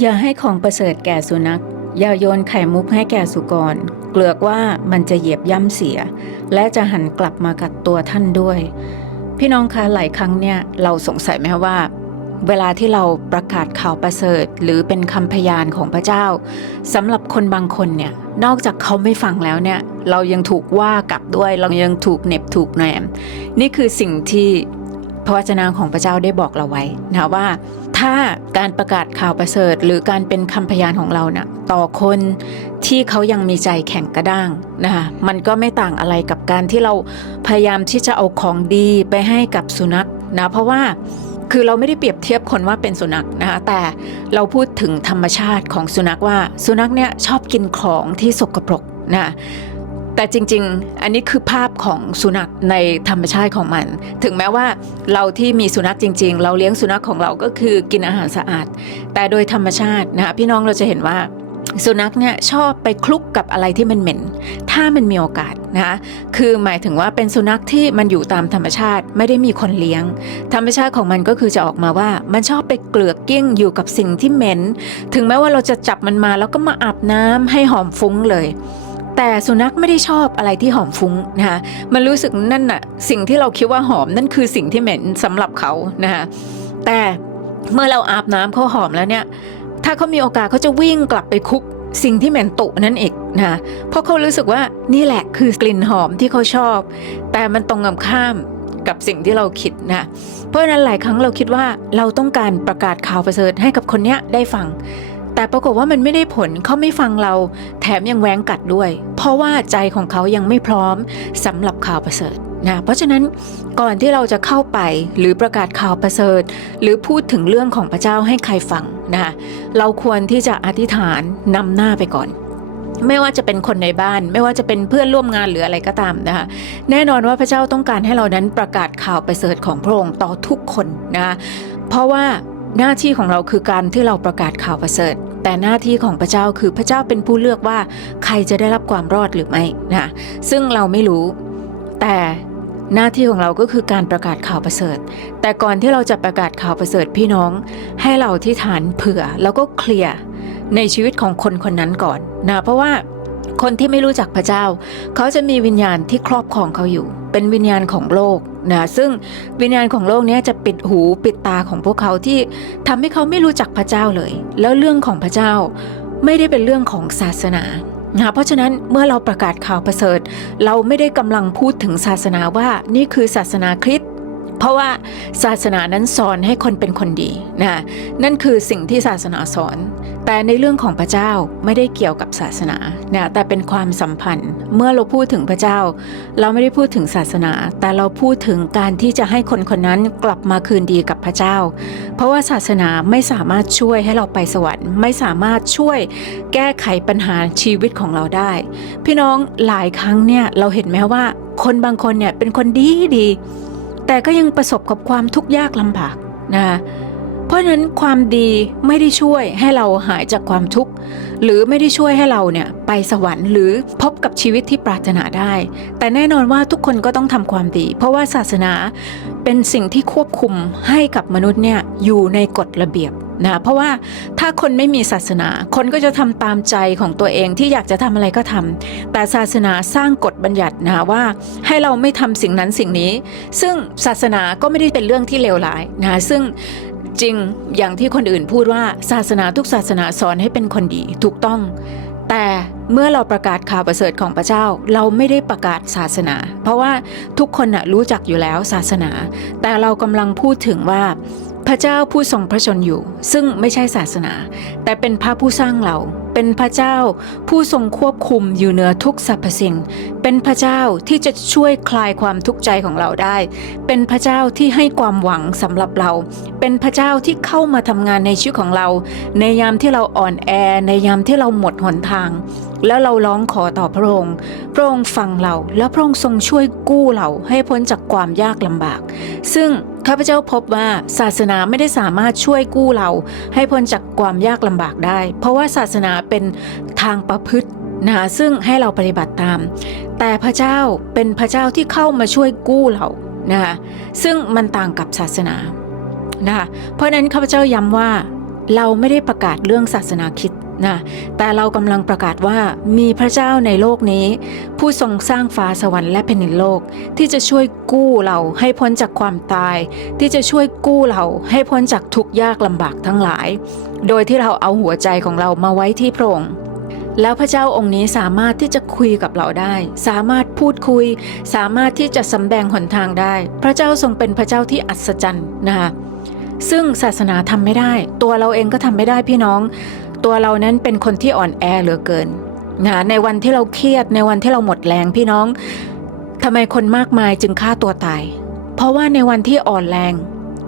อย่าให้ของประเสริฐแก่สุนัข อย่าโยนไข่มุกให้แก่สุกร เกลือกว่ามันจะเหยียบย่ำเสีย และจะหันกลับมากัดตัวท่านด้วย พี่น้องคะหลายครั้งเนี่ยเราสงสัยไหมว่า เวลาที่เราประกาศข่าวประเสริฐ หรือเป็นคำพยานของพระเจ้าสำหรับคนบางคนเนี่ยนอกจากเขาไม่ฟังแล้วเนี่ยเรายังถูกว่ากลับด้วย เรายังถูกเน็บถูกแหนม นี่คือสิ่งที่ พระวจนะของพระเจ้าได้บอกเราไว้นะว่า ถ้าการประกาศข่าวประเสริฐ หรือการเป็นคำพยานของเรานะ่ะต่อคนที่เขายังมีใจแข็งกระด้างนะคะมันก็ไม่ต่างอะไรกับการที่เราพยายามที่จะเอาของดีไปให้กับสุนัขนะเพราะว่าคือเราไม่ได้เปรียบเทียบคนว่าเป็นสุนัขนะคะแต่เราพูดถึงธรรมชาติของสุนัขว่า สุนัขเนี่ยชอบกินของที่สกปรกนะ แต่จริง ๆ อันนี้คือภาพของสุนัขในธรรมชาติของมัน ถึงแม้ว่าเราที่มีสุนัขจริง ๆ เราเลี้ยงสุนัขของเราก็คือกินอาหารสะอาด แต่โดยธรรมชาตินะคะพี่น้องเราจะเห็นว่าสุนัขเนี่ยชอบไปคลุกกับอะไรที่มันเหม็น ถ้ามันมีโอกาสนะคะคือหมายถึงว่าเป็นสุนัขที่มันอยู่ตามธรรมชาติไม่ได้มีคนเลี้ยง ธรรมชาติของมันก็คือจะออกมาว่า มันชอบไปเกลือกกิ้งอยู่กับสิ่งที่เหม็น ถึงแม้ว่าเราจะจับมันมาแล้วก็มาอาบน้ำให้หอมฟุ้งเลย แต่สุนัขไม่ได้ชอบอะไรที่หอมฟุ้งนะคะมันรู้สึกนั่นน่ะสิ่งที่เราคิดว่าหอมนั่นคือสิ่งที่เหม็นสำหรับเขานะคะแต่เมื่อเราอาบน้ำเขาหอมแล้วเนี่ย ถ้าเขามีโอกาสเขาจะวิ่งกลับไปคุกสิ่งที่เหม็นตุนั่นเองนะเพราะเขารู้สึกว่านี่แหละคือกลิ่นหอมที่เขาชอบ แต่มันตรงกันข้ามกับสิ่งที่เราคิดนะเพราะฉะนั้นหลายครั้งเราคิดว่าเราต้องการประกาศข่าวประเสริฐให้กับคนเนี้ยได้ฟัง แต่ปรากฏว่ามันไม่ได้ผลเขาไม่ฟังเรา แถมยังแหวงกัดด้วย เพราะว่าใจของเขายังไม่พร้อมสำหรับข่าวประเสริฐนะเพราะฉะนั้นก่อนที่เราจะเข้าไปหรือประกาศข่าวประเสริฐ หรือพูดถึงเรื่องของพระเจ้าให้ใครฟังนะเราควรที่จะอธิษฐานนำหน้าไปก่อนไม่ว่าจะเป็นคนในบ้าน ไม่ว่าจะเป็นเพื่อนร่วมงานหรืออะไรก็ตามนะคะแน่นอนว่าพระเจ้าต้องการให้เรานั้นประกาศข่าวประเสริฐของพระองค์ต่อทุกคนนะคะเพราะว่า หน้าที่ของเราคือการที่เราประกาศข่าวประเสริฐ แต่หน้าที่ของพระเจ้าคือพระเจ้าเป็นผู้เลือกว่าใครจะได้รับความรอดหรือไม่นะซึ่งเราไม่รู้ แต่หน้าที่ของเราก็คือการประกาศข่าวประเสริฐ แต่ก่อนที่เราจะประกาศข่าวประเสริฐพี่น้อง ให้เราที่ฐานเผื่อแล้วก็เคลียร์ในชีวิตของคนคนนั้นก่อนนะเพราะว่าคนที่ไม่รู้จักพระเจ้า เขาจะมีวิญญาณที่ครอบครองเขาอยู่ เป็นวิญญาณของโลกนะซึ่งวิญญาณของโลกนี้จะปิดหูปิดตาของพวกเขาที่ทำให้เขาไม่รู้จักพระเจ้าเลย แล้วเรื่องของพระเจ้าไม่ได้เป็นเรื่องของศาสนานะเพราะฉะนั้นเมื่อเราประกาศข่าวประเสริฐ เราไม่ได้กำลังพูดถึงศาสนาว่านี่คือศาสนาคริสต์ เพราะว่าศาสนานั้นสอนให้คนเป็นคนดีนะนั่นคือสิ่งที่ศาสนาสอน แต่ในเรื่องของพระเจ้าไม่ได้เกี่ยวกับศาสนานะแต่เป็นความสัมพันธ์ เมื่อเราพูดถึงพระเจ้า เราไม่ได้พูดถึงศาสนา แต่เราพูดถึงการที่จะให้คนคนนั้นกลับมาคืนดีกับพระเจ้า เพราะว่าศาสนาไม่สามารถช่วยให้เราไปสวรรค์ไม่สามารถช่วยแก้ไขปัญหาชีวิตของเราได้ พี่น้องหลายครั้งเนี่ยเราเห็นไหมว่าคนบางคนเนี่ยเป็นคนดีดี แต่ก็ยังประสบกับความทุกข์ยากลำบากนะคะเพราะฉะนั้นความดีไม่ได้ช่วยให้เราหายจากความทุกข์หรือไม่ได้ช่วยให้เราเนี่ยไปสวรรค์หรือพบกับชีวิตที่ปรารถนาได้ แต่แน่นอนว่าทุกคนก็ต้องทำความดี เพราะว่าศาสนาเป็นสิ่งที่ควบคุมให้กับมนุษย์เนี่ยอยู่ในกฎระเบียบ นะเพราะว่าถ้าคนไม่มีศาสนา คนก็จะทำตามใจของตัวเองที่อยากจะทำอะไรก็ทำแต่ศาสนาสร้างกฎบัญญัตินะว่าให้เราไม่ทำสิ่งนั้นสิ่งนี้ ซึ่งศาสนาก็ไม่ได้เป็นเรื่องที่เลวร้ายนะซึ่งจริงอย่างที่คนอื่นพูดว่าศาสนาทุกศาสนาสอนให้เป็นคนดีถูกต้อง แต่เมื่อเราประกาศข่าวประเสริฐของพระเจ้า เราไม่ได้ประกาศศาสนา เพราะว่าทุกคนนะรู้จักอยู่แล้วศาสนา แต่เรากำลังพูดถึงว่า พระเจ้าผู้ทรงพระชนอยู่ ซึ่งไม่ใช่ศาสนา แต่เป็นพระผู้สร้างเรา เป็นพระเจ้า ผู้ทรงควบคุมอยู่เหนือทุกสรรพสิ่ง เป็นพระเจ้าที่จะช่วยคลายความทุกข์ใจของเราได้ เป็นพระเจ้าที่ให้ความหวังสำหรับเรา เป็นพระเจ้าที่เข้ามาทำงานในชีวิตของเรา ในยามที่เราอ่อนแอ ในยามที่เราหมดหนทาง แล้วเราร้องขอต่อพระองค์ พระองค์ฟังเรา และพระองค์ทรงช่วยกู้เราให้พ้นจากความยากลำบาก ซึ่งข้าพเจ้าพบว่าศาสนาไม่ได้สามารถช่วยกู้เรา ให้พ้นจากความยากลำบากได้ เพราะว่าศาสนาเป็นทางประพฤตินะซึ่งให้เราปฏิบัติตาม แต่พระเจ้าเป็นพระเจ้าที่เข้ามาช่วยกู้เรานะคะซึ่งมันต่างกับศาสนานะคะเพราะนั้นข้าพเจ้าย้ำว่าเราไม่ได้ประกาศเรื่องศาสนาคิดนะแต่เรากำลังประกาศว่ามีพระเจ้าในโลกนี้ ผู้ทรงสร้างฟ้าสวรรค์และแผ่นดินโลก ที่จะช่วยกู้เราให้พ้นจากความตาย ที่จะช่วยกู้เราให้พ้นจากทุกยากลำบากทั้งหลาย โดยที่เราเอาหัวใจของเรามาไว้ที่พระองค์แล้วพระเจ้าองค์นี้สามารถที่จะคุยกับเราได้ สามารถพูดคุย สามารถที่จะสำแดงหนทางได้ พระเจ้าทรงเป็นพระเจ้าที่อัศจรรย์นะคะซึ่งศาสนาทำไม่ได้ ตัวเราเองก็ทำไม่ได้พี่น้อง ตัวเรานั้นเป็นคนที่อ่อนแอเหลือเกินนะในวันที่เราเครียดในวันที่เราหมดแรงพี่น้องทำไมคนมากมายจึงฆ่าตัวตาย เพราะว่าในวันที่อ่อนแรง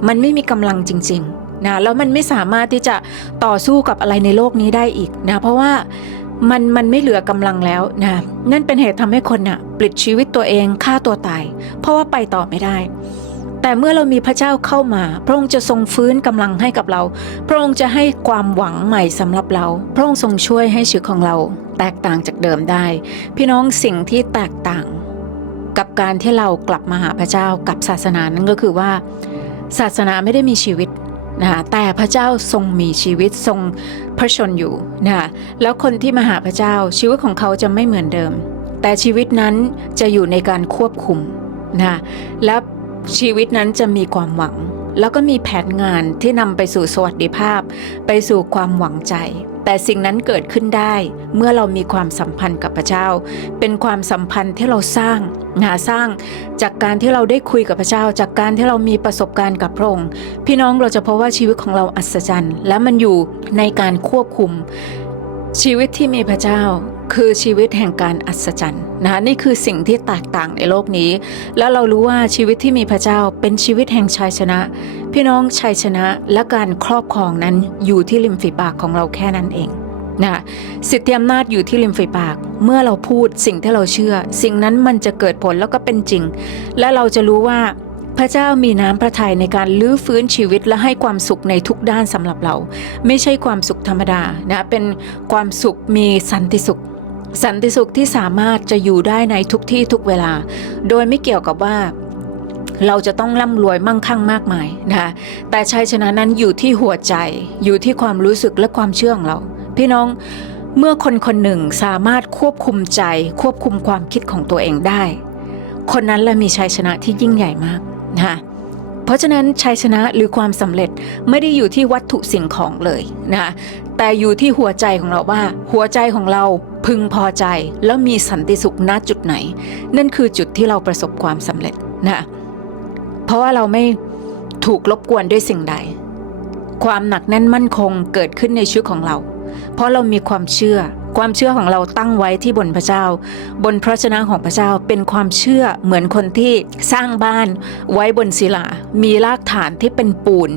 มันไม่มีกำลังจริง ๆ นะแล้วมันไม่สามารถที่จะต่อสู้กับอะไรในโลกนี้ได้อีกนะเพราะว่ามันมันไม่เหลือกำลังแล้วนะนั่นเป็นเหตุทำให้คนน่ะปลิดชีวิตตัวเองฆ่าตัวตาย เพราะว่าไปต่อไม่ได้ แต่เมื่อเรามีพระเจ้าเข้ามา พระองค์จะทรงฟื้นกำลังให้กับเรา พระองค์จะให้ความหวังใหม่สำหรับเรา พระองค์ทรงช่วยให้ชีวิตของเรา แตกต่างจากเดิมได้ พี่น้องสิ่งที่แตกต่าง กับการที่เรากลับมาหาพระเจ้ากับศาสนานั้นก็คือว่า ศาสนาไม่ได้มีชีวิต นะคะแต่พระเจ้าทรงมีชีวิตทรงพระชนอยู่นะคะแล้วคนที่มาหาพระเจ้าชีวิตของเขาจะไม่เหมือนเดิม แต่ชีวิตนั้นจะอยู่ในการควบคุมนะและชีวิตนั้นจะมีความหวัง แล้วก็มีแผนงานที่นำไปสู่สวัสดิภาพ ไปสู่ความหวังใจ แต่สิ่งนั้นเกิดขึ้นได้เมื่อเรามีความสัมพันธ์กับพระเจ้า เป็นความสัมพันธ์ที่เราสร้างหาสร้างจากการที่เราได้คุยกับพระเจ้า จากการที่เรามีประสบการณ์กับพระองค์พี่น้องเราจะพบว่าชีวิตของเราอัศจรรย์ และมันอยู่ในการควบคุมชีวิตที่มีพระเจ้า คือชีวิตแห่งการอัศจรรย์นะคะนี่คือสิ่งที่แตกต่างในโลกนี้ แล้วเรารู้ว่าชีวิตที่มีพระเจ้าเป็นชีวิตแห่งชัยชนะ พี่น้องชัยชนะและการครอบครองนั้นอยู่ที่ริมฝีปากของเราแค่นั้นเองนะสิทธิอำนาจอยู่ที่ริมฝีปาก เมื่อเราพูดสิ่งที่เราเชื่อ สิ่งนั้นมันจะเกิดผลแล้วก็เป็นจริง และเราจะรู้ว่าพระเจ้ามีน้ำพระทัยในการลื้อฟื้นชีวิตและให้ความสุขในทุกด้านสำหรับเรา ไม่ใช่ความสุขธรรมดานะเป็นความสุขมีสันติสุข สันติสุขที่สามารถจะอยู่ได้ในทุกที่ทุกเวลา โดยไม่เกี่ยวกับว่าเราจะต้องร่ำรวยมั่งคั่งมากมายนะคะแต่ชัยชนะนั้นอยู่ที่หัวใจ อยู่ที่ความรู้สึกและความเชื่อของเรา พี่น้องเมื่อคนคนหนึ่งสามารถควบคุมใจ ควบคุมความคิดของตัวเองได้ คนนั้นละมีชัยชนะที่ยิ่งใหญ่มากนะคะเพราะฉะนั้นชัยชนะหรือความสำเร็จไม่ได้อยู่ที่วัตถุสิ่งของเลยนะคะแต่อยู่ที่หัวใจของเราว่า หัวใจของเราพึงพอใจแล้วมีสันติสุขณจุดไหน นั่นคือจุดที่เราประสบความสำเร็จนะเพราะว่าเราไม่ถูกรบกวนด้วยสิ่งใด ความหนักแน่นมั่นคงเกิดขึ้นในชีวิตของเรา เพราะเรามีความเชื่อ ความเชื่อของเราตั้งไว้ที่บนพระเจ้า บนพระชนะของพระเจ้าเป็นความเชื่อเหมือนคนที่สร้างบ้านไว้บนศิลา มีรากฐานที่เป็นปูน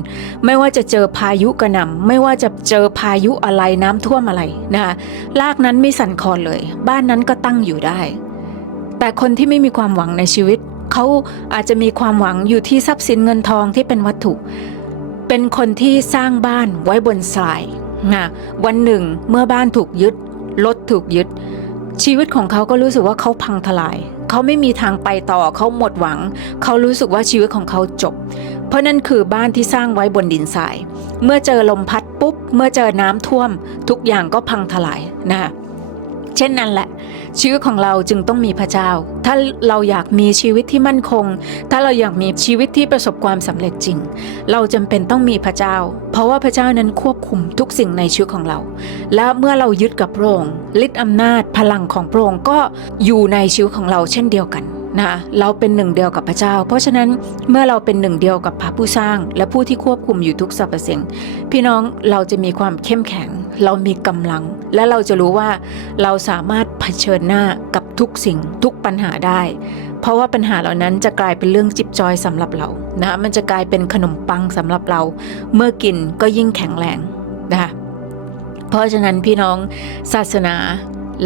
ไม่ว่าจะเจอพายุกระหน่ำไม่ว่าจะเจอพายุอะไรน้ำท่วมอะไรนะคะรากนั้นไม่สั่นคลอนเลย บ้านนั้นก็ตั้งอยู่ได้ แต่คนที่ไม่มีความหวังในชีวิตเขาอาจจะมีความหวังอยู่ที่ทรัพย์สินเงินทองที่เป็นวัตถุ เป็นคนที่สร้างบ้านไว้บนทรายนะวันหนึ่งเมื่อบ้านถูกยึด รถถูกยึด ชีวิตของเขาก็รู้สึกว่าเขาพังทลาย เขาไม่มีทางไปต่อเขาหมดหวัง เขารู้สึกว่าชีวิตของเขาจบ เพราะนั่นคือบ้านที่สร้างไว้บนดินทราย เมื่อเจอลมพัดปุ๊บ เมื่อเจอน้ำท่วม ทุกอย่างก็พังทลายนะคะ เช่นนั้นแหละ ชีวิตของเราจึงต้องมีพระเจ้า ถ้าเราอยากมีชีวิตที่มั่นคง ถ้าเราอยากมีชีวิตที่ประสบความสำเร็จจริง เราจำเป็นต้องมีพระเจ้า เพราะว่าพระเจ้านั้นควบคุมทุกสิ่งในชีวิตของเรา และเมื่อเรายึดกับพระองค์ฤทธิ์อำนาจพลังของพระองค์ก็อยู่ในชีวิตของเราเช่นเดียวกันนะเราเป็นหนึ่งเดียวกับพระเจ้า เพราะฉะนั้นเมื่อเราเป็นหนึ่งเดียวกับพระผู้สร้าง และผู้ที่ควบคุมอยู่ทุกสรรพสิ่ง พี่น้องเราจะมีความเข้มแข็ง เรามีกำลัง และเราจะรู้ว่าเราสามารถเผชิญหน้ากับทุกสิ่งทุกปัญหาได้ เพราะว่าปัญหาเหล่านั้นจะกลายเป็นเรื่องจิบจอยสำหรับเรานะมันจะกลายเป็นขนมปังสำหรับเรา เมื่อกินก็ยิ่งแข็งแรงนะคะเพราะฉะนั้นพี่น้องศาสนา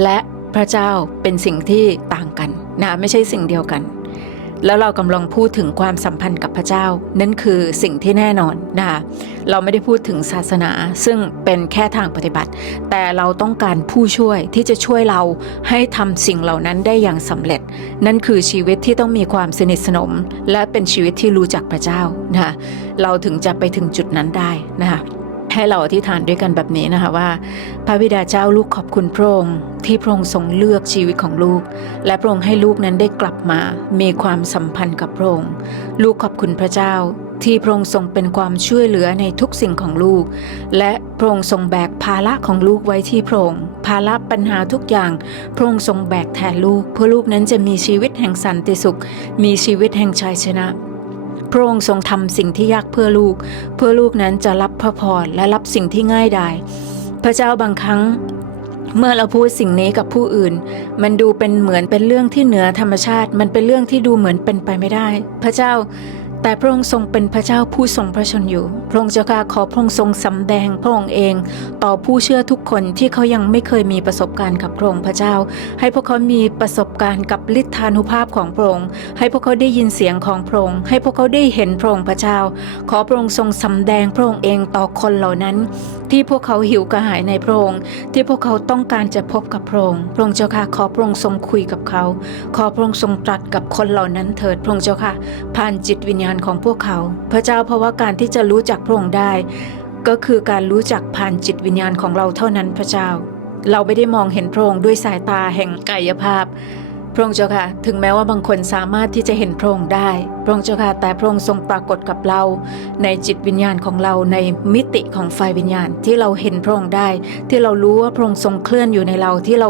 และพระเจ้าเป็นสิ่งที่ต่างกันนะไม่ใช่สิ่งเดียวกัน แล้วเรากำลังพูดถึงความสัมพันธ์กับพระเจ้า นั่นคือสิ่งที่แน่นอนนะคะเราไม่ได้พูดถึงศาสนา ซึ่งเป็นแค่ทางปฏิบัติ แต่เราต้องการผู้ช่วยที่จะช่วยเราให้ทำสิ่งเหล่านั้นได้อย่างสำเร็จ นั่นคือชีวิตที่ต้องมีความสนิทสนม และเป็นชีวิตที่รู้จักพระเจ้านะคะเราถึงจะไปถึงจุดนั้นได้นะคะ ให้เราอธิษฐานด้วยกันแบบนี้นะคะว่า พระบิดาเจ้าลูกขอบคุณพระองค์ที่พระองค์ทรงเลือกชีวิตของลูก และพระองค์ให้ลูกนั้นได้กลับมา มีความสัมพันธ์กับพระองค์ลูกขอบคุณพระเจ้าที่พระองค์ทรงเป็นความช่วยเหลือในทุกสิ่งของลูก และพระองค์ทรงแบกภาระของลูกไว้ที่พระองค์ภาระปัญหาทุกอย่าง พระองค์ทรงแบกแทนลูก เพื่อลูกนั้นจะมีชีวิตแห่งสันติสุข มีชีวิตแห่งชัยชนะ พระองค์ทรงทำสิ่งที่ยากเพื่อลูก เพื่อลูกนั้นจะรับพระพรและรับสิ่งที่ง่ายดายพระเจ้าบางครั้งเมื่อเราพูดสิ่งนี้กับผู้อื่น มันดูเป็นเหมือนเป็นเรื่องที่เหนือธรรมชาติ มันเป็นเรื่องที่ดูเหมือนเป็นไปไม่ได้ พระเจ้า แต่พระองค์ทรงเป็นพระเจ้าผู้ทรงพระชนอยู่ พระองค์เจ้าข้าขอพระองค์ทรงสำแดงพระองค์เอง ต่อผู้เชื่อทุกคนที่เขายังไม่เคยมีประสบการณ์กับพระองค์พระเจ้า ให้พวกเขามีประสบการณ์กับฤทธานุภาพของพระองค์ ให้พวกเขาได้ยินเสียงของพระองค์ ให้พวกเขาได้เห็นพระองค์พระเจ้า ขอพระองค์ทรงสำแดงพระองค์เองต่อคนเหล่านั้น ที่พวกเขาหิวกระหายในพระองค์ ที่พวกเขาต้องการจะพบกับพระองค์ พระองค์เจ้าค่ะขอพระองค์ทรงคุยกับเขา ขอพระองค์ทรงตรัสกับคนเหล่านั้นเถิด พระองค์เจ้าค่ะผ่านจิตวิญญาณของพวกเขา พระเจ้าเพราะว่าการที่จะรู้จักพระองค์ได้ ก็คือการรู้จักผ่านจิตวิญญาณของเราเท่านั้นพระเจ้า เราไม่ได้มองเห็นพระองค์ด้วยสายตาแห่งกายภาพ พระองค์เจ้าค่ะ ถึงแม้ว่าบางคนสามารถที่จะเห็นพระองค์ได้ พระองค์เจ้าค่ะ แต่พระองค์ทรงปรากฏกับเรา ในจิตวิญญาณของเราในมิติของไฟวิญญาณที่เราเห็นพระองค์ได้ ที่เรารู้ว่าพระองค์ทรงเคลื่อนอยู่ในเราที่เรา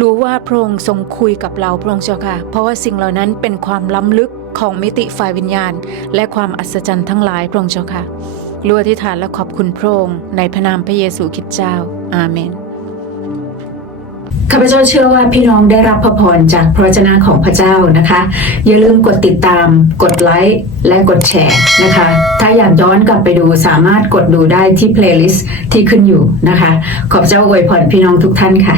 รู้ว่าพระองค์ทรงคุยกับเราพระองค์เจ้าค่ะ เพราะว่าสิ่งเหล่านั้นเป็นความล้ำลึก ของมิติไฟวิญญาณ และความอัศจรรย์ทั้งหลายพระองค์เจ้าค่ะรู้อธิษฐานและขอบคุณพระองค์ในพระนามพระเยซูคริสต์เจ้า อาเมนข้าพเจ้าเชื่อว่าพี่น้องได้รับพระพรจากพระวจนะของพระเจ้านะคะ อย่าลืมกดติดตาม กดไลค์และกดแชร์นะคะ ถ้าอยากย้อนกลับไปดูสามารถกดดูได้ที่เพลย์ลิสต์ที่ขึ้นอยู่นะคะ ขอบเจ้าอวยพรพี่น้องทุกท่านค่ะ